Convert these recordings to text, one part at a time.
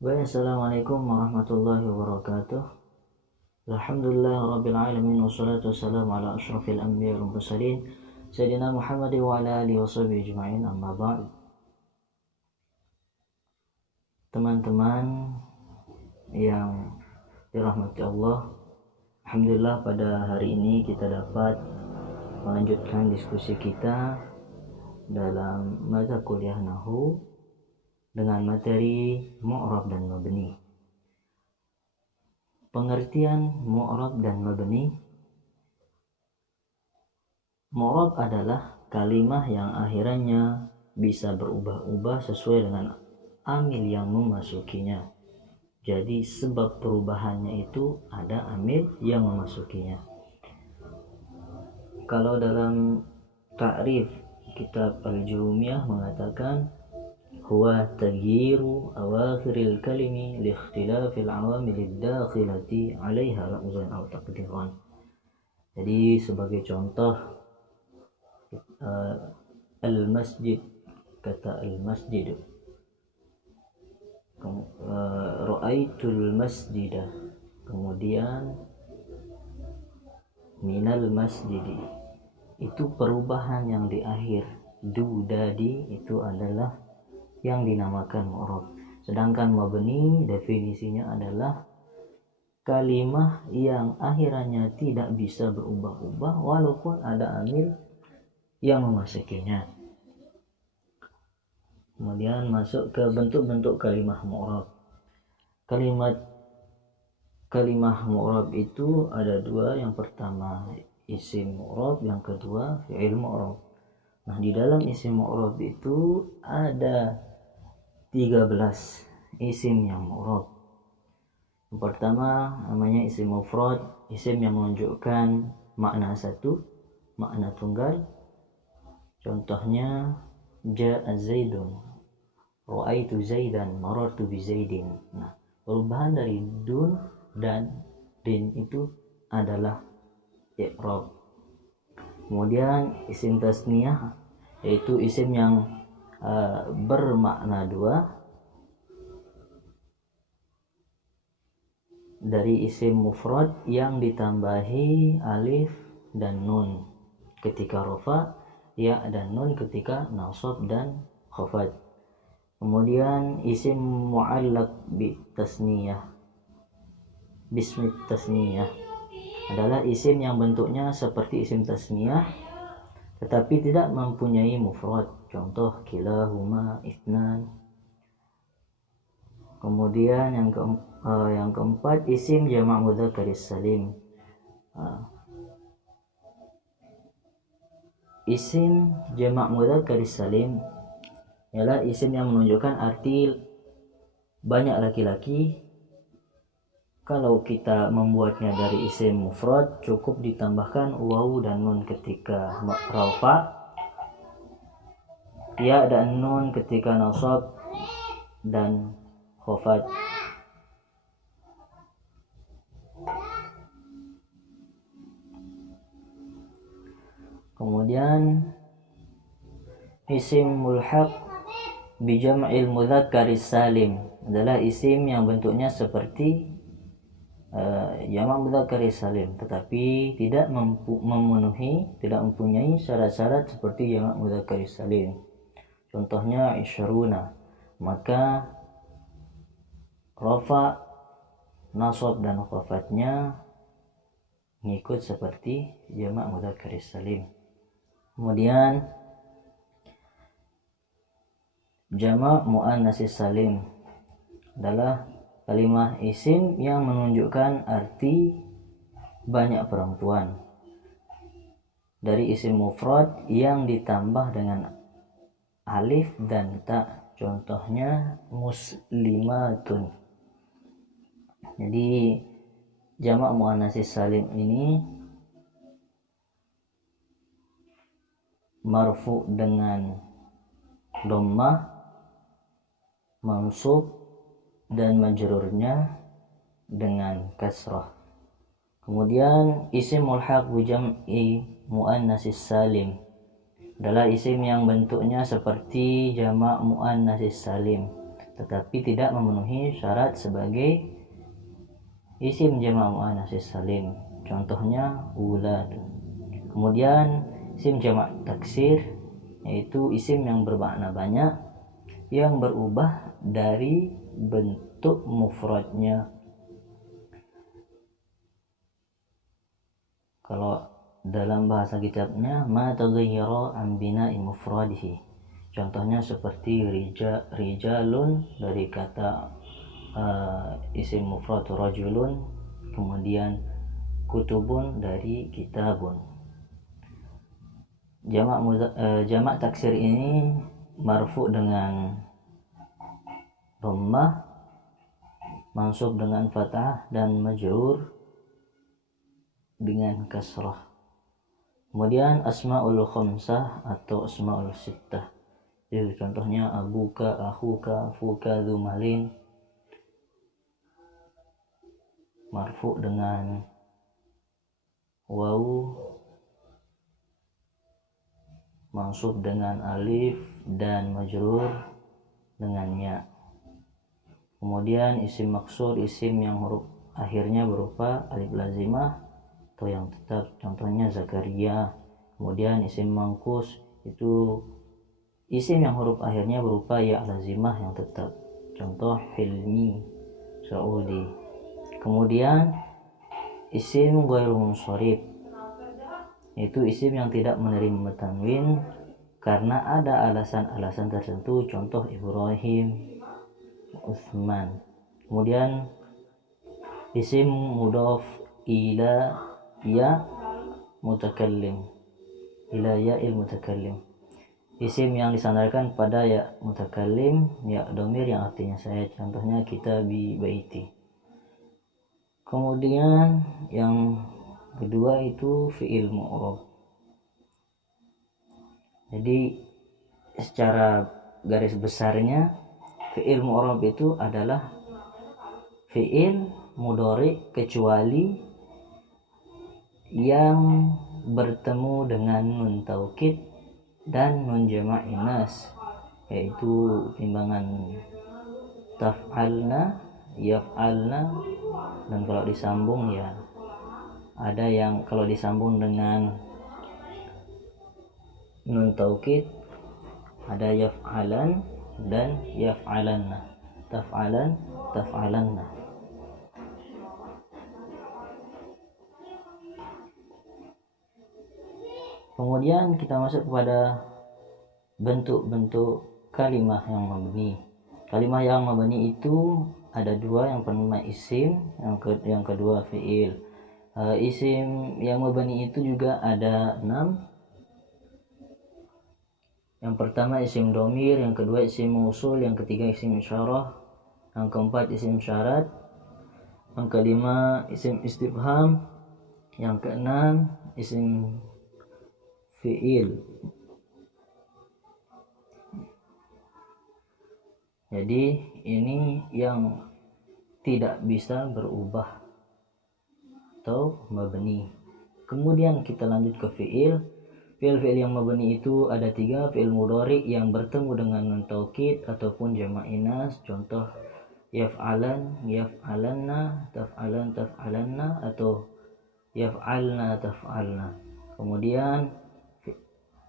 Baik, Assalamualaikum warahmatullahi wabarakatuh. Alhamdulillah Rabbil Alamin. Wassalatu wassalamu ala ashrafil anbiya wal mursalin Sayyidina Muhammad wa ala alihi wa sahbihi ajma'in, amma ba'd. Teman-teman yang dirahmati Allah, Alhamdulillah pada hari ini kita dapat melanjutkan diskusi kita dalam mata kuliah Nahwu dengan materi mu'rab dan mabni. Pengertian mu'rab dan mabni. Mu'rab adalah kalimah yang akhirannya bisa berubah-ubah sesuai dengan amil yang memasukinya. Jadi sebab perubahannya itu ada amil yang memasukinya. Kalau dalam ta'rif kitab Al-Jurumiyah mengatakan huwa taghyiru awakhiril kalimi li ikhtilafil awamilid dakhilati 'alaiha lafzan aw taqdiran. Jadi sebagai contoh, al-masjid, kata al-masjid, ra'aitul masjidah, kemudian minal masjidi, itu perubahan yang di akhir. Dadi itu adalah yang dinamakan mu'rab. Sedangkan mabni definisinya adalah kalimah yang akhirannya tidak bisa berubah-ubah walaupun ada amil yang memasukinya. Kemudian masuk ke bentuk-bentuk kalimah mu'rab. Kalimah mu'rab itu ada dua. Yang pertama isim mu'rab, yang kedua fi'il mu'rab. Nah, di dalam isim mu'rab itu ada 13 isim yang mu'rab. Yang pertama namanya isim mufrad, isim yang menunjukkan makna satu, makna tunggal. Contohnya ja'a zaidun, ra'aitu zaidan, marartu bi zaidin. Nah, perubahan dari dun dan din itu adalah i'rab. Kemudian isim tasniyah, yaitu isim yang bermakna dua dari isim mufrad yang ditambahi alif dan nun ketika rafa, ya dan nun ketika nasab dan khafad. Kemudian isim mu'allaq bismi tasniyah adalah isim yang bentuknya seperti isim tasniyah tetapi tidak mempunyai mufrad. Contoh kilahuma, itsnan. Kemudian yang keempat isim jamak mudzakkar salim. Isim jamak mudzakkar salim ialah isim yang menunjukkan arti banyak laki-laki. Kalau kita membuatnya dari isim mufrad, cukup ditambahkan waw dan nun ketika rafa, ya dan nun ketika nasab dan khafad. Kemudian isim mulhaq bi jam'il mudzakkaris salim adalah isim yang bentuknya seperti jamak mudzakkar salim tetapi tidak mempunyai syarat-syarat seperti jamak mudzakkar salim. Contohnya isyaruna, maka rafa, nasab dan khafadnya ngikut seperti jamak mudzakkar salim. Kemudian jamak muannats salim adalah kalimah isim yang menunjukkan arti banyak perempuan dari isim mufrad yang ditambah dengan alif dan ta. Contohnya muslimatun. Jadi jamak muannats salim ini marfu dengan dhammah, mansub dan majrurnya dengan kasrah. Kemudian isim mulhaq bi jam'i muannats salim adalah isim yang bentuknya seperti jamak muannats salim tetapi tidak memenuhi syarat sebagai isim jamak muannats salim. Contohnya ulad. Kemudian isim jamak taksir yaitu isim yang bermakna banyak yang berubah dari bentuk mufradnya. Kalau dalam bahasa kitabnya ma taghayyara an bina'i mufradihi. Contohnya seperti rijalun dari kata isim mufrad rajulun, kemudian kutubun dari kitabun. Jamak taksir ini marfu dengan dhammah, mansub dengan fathah, dan majrur dengan kasrah. Kemudian asmaul khamsah atau asmaul sittah. Jadi contohnya abuka, akhuka, fuka, dzumalin, marfu dengan waw, mansub dengan alif, dan majrur dengan ya. Kemudian isim maksur, isim yang huruf akhirnya berupa alif lazimah atau yang tetap, contohnya Zakaria. Kemudian isim mangkus itu isim yang huruf akhirnya berupa ya lazimah yang tetap, contoh Hilmi, Saudi. Kemudian isim ghairu munsharif itu isim yang tidak menerima tanwin karena ada alasan-alasan tertentu, contoh Ibrahim, Utsman. Kemudian isim mudhaf ila ya mutakallim, ila ya'il mutakallim, isim yang disandarkan pada ya mutakallim, ya domir yang artinya saya, contohnya kitabi, baiti. Kemudian yang kedua itu fi'il mu'rab. Jadi secara garis besarnya fi'il mu'rab itu adalah fi'il mudhari kecuali yang bertemu dengan nun taukid dan nun jamak inas, yaitu timbangan taf'alna, yaf'alna, dan kalau disambung ya ada yang kalau disambung dengan nun taukid ada yaf'alan dan yaf'alanna, taf'alan, taf'alanna. Kemudian kita masuk kepada bentuk-bentuk kalimah yang mabni. Kalimah yang mabni itu ada dua, yang pertama isim, yang kedua fi'il. Isim yang mabni itu juga ada 6. Yang pertama isim domir, yang kedua isim mausul, yang ketiga isim isyarah, yang keempat isim syarat, yang kelima isim istifham, yang keenam isim fi'il. Jadi ini yang tidak bisa berubah atau mabni. Kemudian kita lanjut ke fi'il. Fi'il yang mabni itu ada 3, fi'il mudhari yang bertemu dengan nun taukid ataupun jamak inas, contoh yaf'alan, yaf'alanna, taf'alan, taf'alanna, atau yaf'alna, taf'alna. Kemudian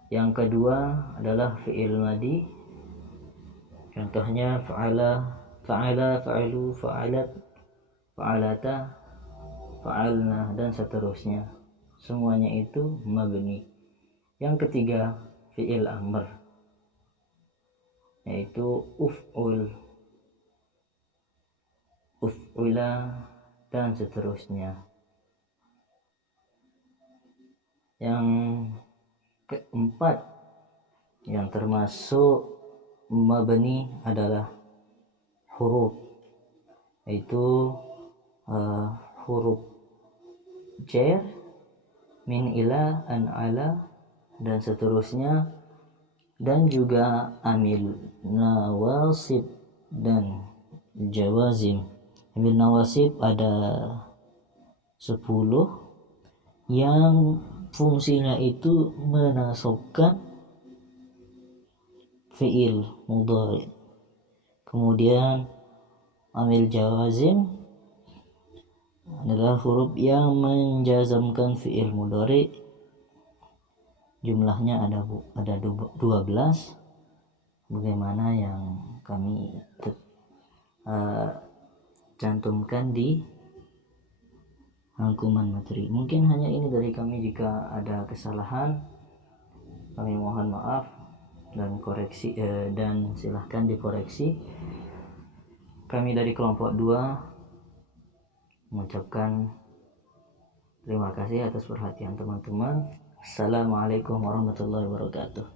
yang kedua adalah fi'il madi, contohnya fa'ala, fa'ala, fa'alu, fa'alat, fa'alata, fa'alna, dan seterusnya. Semuanya itu mabni. Yang ketiga fi'il amr, yaitu uf'ul, uf'ula, dan seterusnya. Yang keempat yang termasuk mabni adalah huruf, yaitu huruf jar, min, ila, an, ala, dan seterusnya, dan juga amil nawasib dan jawazim. Amil nawasib ada 10 yang fungsinya itu menasabkan fi'il mudhari. Kemudian amil jawazim adalah huruf yang menjazamkan fi'il mudhari, jumlahnya ada 12, bagaimana yang kami cantumkan di rangkuman materi. Mungkin hanya ini dari kami. Jika ada kesalahan kami mohon maaf dan koreksi dan silahkan dikoreksi. Kami dari kelompok 2 mengucapkan terima kasih atas perhatian teman-teman. Assalamualaikum warahmatullahi wabarakatuh.